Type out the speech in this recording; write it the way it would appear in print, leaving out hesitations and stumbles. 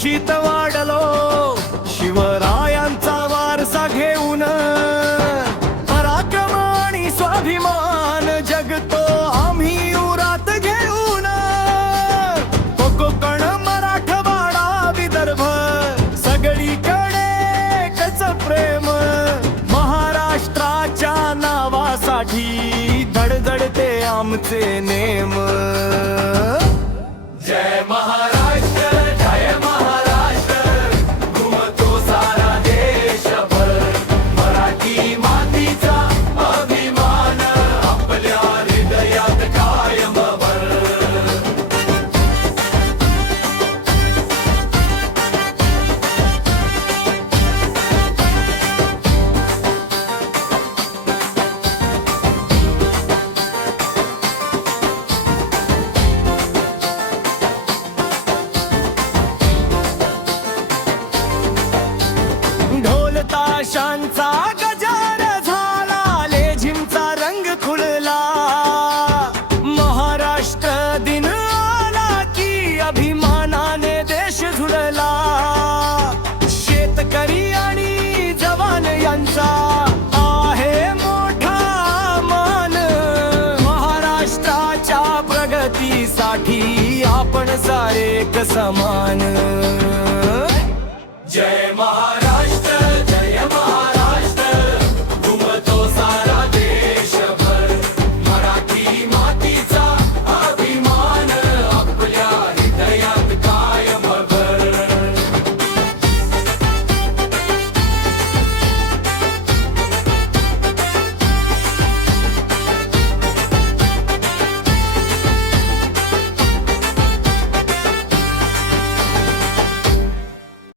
कुशीत वाढलो शिवरायांचा वारसा घेऊन, पराक्रम आणि स्वाभिमान जगतो आम्ही उरात घेऊन. कोकण मराठवाडा विदर्भ सगळीकडे एकच प्रेम, महाराष्ट्राच्या नावासाठी धडधडते आमचे नेम. जय महाराष्ट्र जय महाराष्ट्र घुमतो सारा देशभर, मराठी मातीचा अभिमान आपल्या हृदयात कायम भर. ढोल ताशांचा गजर झाला, लेझिमचा रंग खुलला, महाराष्ट्र दिन आला की अभिमानाने देश झुलला. शेतकरी आणि जवान यांचा आहे मोठा मान, महाराष्ट्राच्या प्रगतीसाठी आपण सारे एक समान. जय महाराष्ट्र